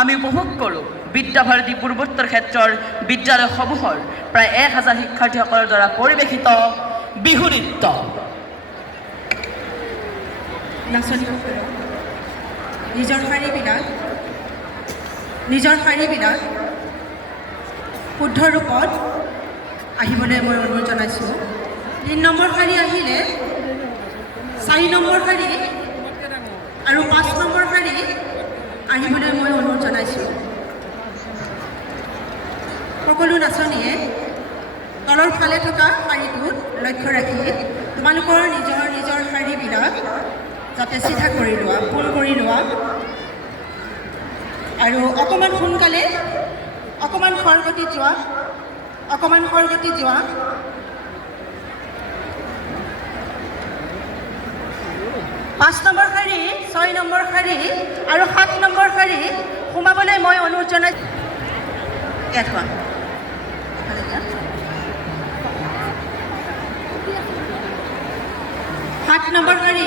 আমি উপভোগ কৰোঁ বিদ্যাভাৰতী পূৰ্বোত্তৰ ক্ষেত্ৰৰ বিদ্যালয়সমূহৰ প্ৰায় 1000 শিক্ষাৰ্থীসকলৰ দ্বাৰা পৰিৱেশিত বিহু নৃত্য। নাচনীসকলক নিজৰ শাৰীবিলাক শুদ্ধ ৰূপত আহিবলৈ মই অনুৰোধ জনাইছোঁ। 3 নম্বৰ শাৰী আহিলে 4 নম্বৰ শাৰী আৰু 5 নম্বৰ শাৰী আহিবলৈ মই অনুৰোধ জনাইছোঁ। সকলো নাচনীয়ে তলৰ ফালে থকা শাৰীটোত লক্ষ্য ৰাখি তোমালোকৰ নিজৰ শাৰীবিলাক যাতে চিধা কৰি লোৱা, পোন কৰি লোৱা আৰু অকণমান সোনকালে অকণমান খৰগতিত যোৱা 5 নম্বৰ শাৰী, 6 নম্বৰ শাৰী আৰু 7 নম্বৰ শাৰী সোমাবলৈ মই অনুৰোধ জনাইছোঁ। ইয়াত হোৱা 7 নম্বৰ শাৰী